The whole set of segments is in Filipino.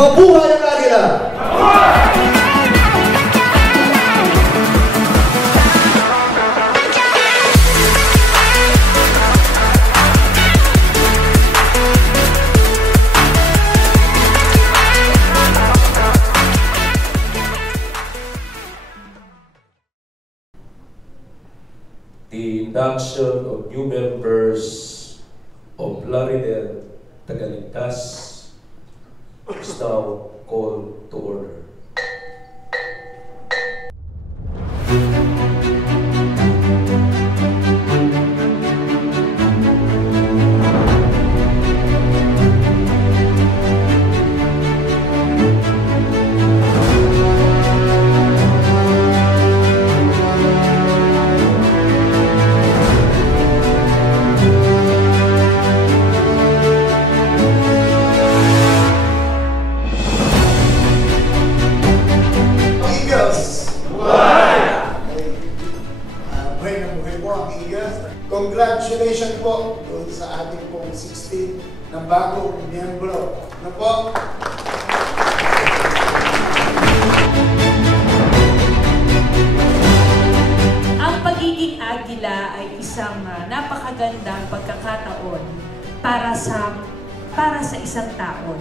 Mabuhay ang Agila! The induction of new members of Plaridel Tagaligtas is now called to order. Congratulations po doon sa ating pong 16 na bagong miyembro. Ano po? Ang pagiging Agila ay isang napakagandang pagkakataon para sa isang tao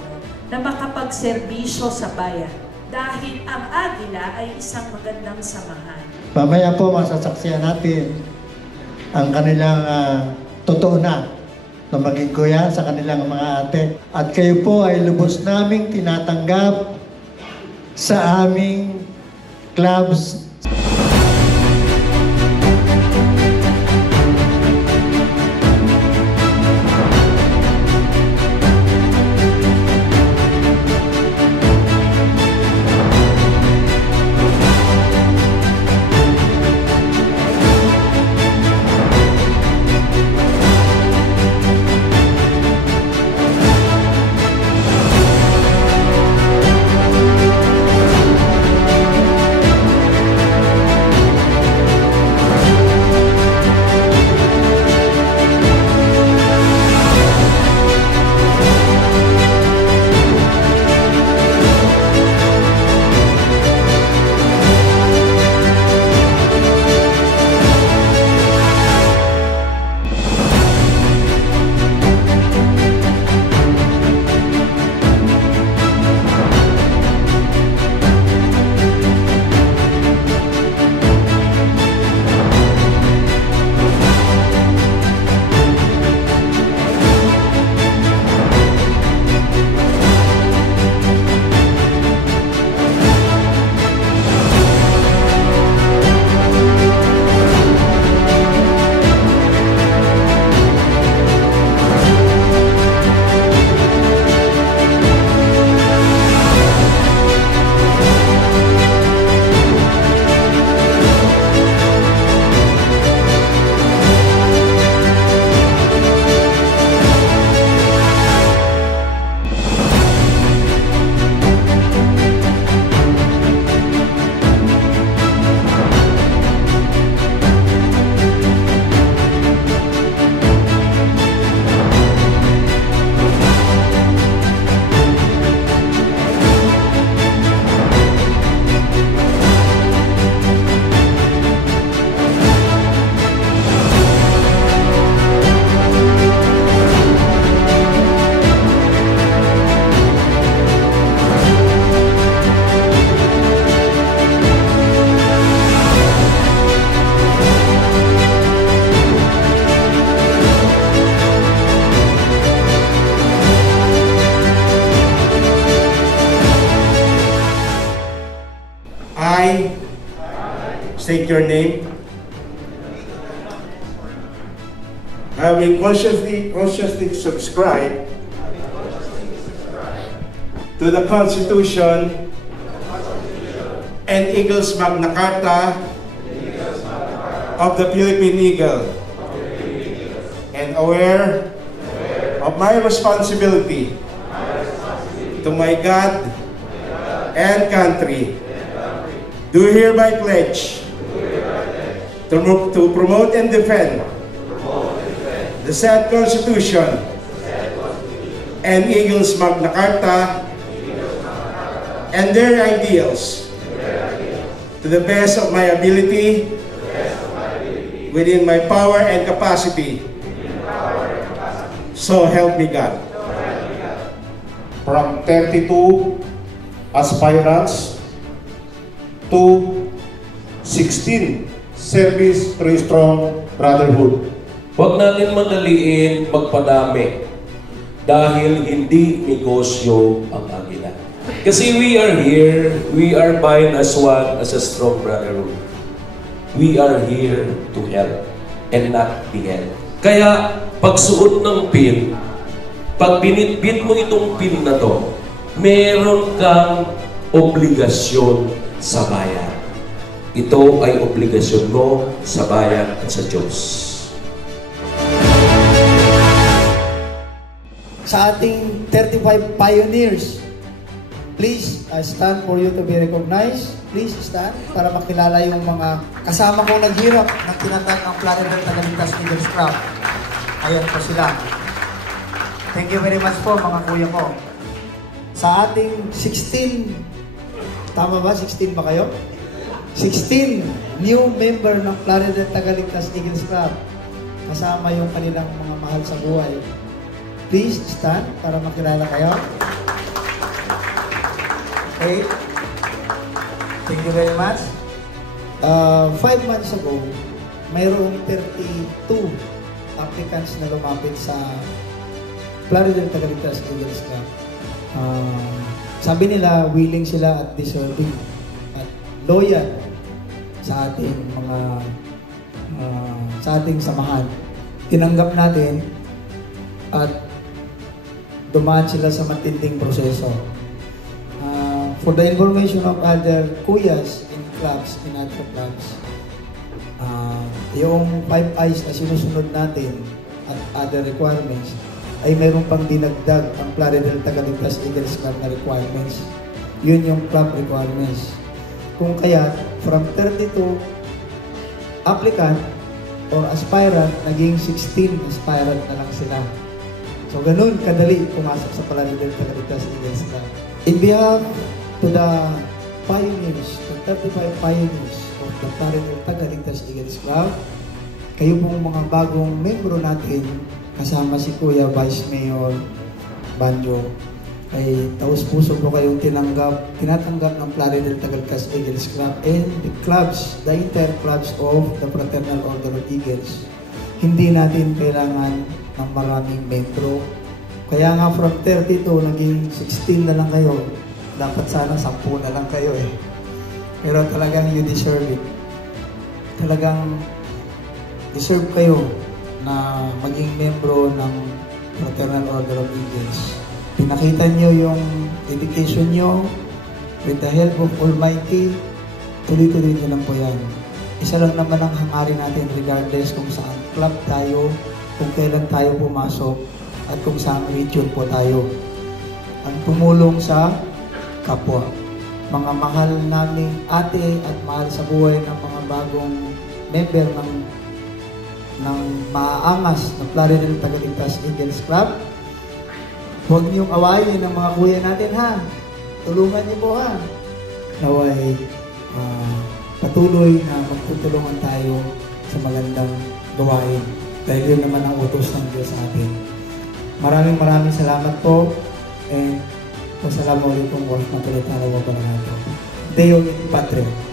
na makapagserbisyo sa bayan. Dahil ang Agila ay isang magandang samahan. Mamaya po masasaksihan natin ang kanilang totoo na maging kuya sa kanilang mga ate. At kayo po ay lubos naming tinatanggap sa aming clubs. I state your name. I will consciously subscribe to the Constitution and Eagle's Magna Carta of the Philippine Eagle, and aware of my responsibility to my God and country, do hereby pledge to promote and defend the said Constitution and Eagle's Magna Carta and their ideals to the best of my ability, within my power and capacity. So help me God. From 32 aspirants to 16 service to a strong brotherhood. Huwag natin madaliin magpadami dahil hindi negosyo ang Agila. Kasi we are here, we are bind as one, as a strong brotherhood. We are here to help and not be helped. Kaya pagsuot ng pin, pag binitbit mo itong pin na to, meron kang obligasyon sa bayan. Ito ay obligasyon mo sa bayan at sa Diyos. Sa ating 35 pioneers, please stand for you to be recognized. Please stand para makilala yung mga kasama kong naghirap na tinatag ang Plaridel Tagaligtas Eagles Club. Ayan po sila. Thank you very much po mga kuya ko. Sa ating 16, tama ba? 16 ba kayo? 16 new member ng Plaridel Tagaligtas Eagles Club. Kasama yung kanilang mga mahal sa buhay. Please stand para makilala kayo. Okay. Thank you very much. 5 months ago, mayroong 32 applicants na lumapit sa Plaridel Tagaligtas Eagles Club. Sabi nila, willing sila at deserving at loyal sa ating mga sa ating samahan. Tinanggap natin at dumaan sila sa matinding proseso. For the information of other kuyas in clubs, in other clubs, yung 5 I's na sinusunod natin at other requirements ay mayroon pang dinagdag ang Plaridel Tagaligtas Eagles Club na requirements. Yun yung club requirements. Kung kaya, from 32 applicant or aspirant, naging 16 aspirant na lang sila. So, ganun kadali pumasok sa Plaridel Tagaligtas Eagles Club. In behalf to the pioneers, the 35 pioneers of the Plaridel Tagaligtas Eagles Club, kayo pong mga bagong membro natin, kasama si Kuya Vice Mayor Banjo, ay taus-puso po kayong tinatanggap ng Plaridel Tagaligtas Eagles Club and the clubs, the entire clubs of the Fraternal Order of Eagles. Hindi natin kailangan ng maraming membro. Kaya nga from 32, naging 16 na lang kayo. Dapat sana 10 na lang kayo eh. Pero talagang you deserve it. Talagang deserve kayo na maging membro ng Fraternal Order of Eagles. Pinakita nyo yung dedication nyo with the help of Almighty. Tuloy-tuloy nyo lang po yan. Isa lang naman ang hangarin natin regardless kung saan club tayo, kung kailan tayo pumasok, at kung saan region po tayo. Ang tumulong sa kapwa. Mga mahal naming ate at mahal sa buhay ng mga bagong member ng maaangas na Plaridel Tagaligtas Eagles Club. Huwag niyong awayin ang mga kuya natin ha. Tulungan niyo po ha. Naway patuloy na magtutulungan tayo sa magandang gawain. Dahil yun naman ang utos ng Diyos sa atin. Maraming salamat po. And Wassalamualaikum warahmatullahi wabarakatuh. Deo in Patria.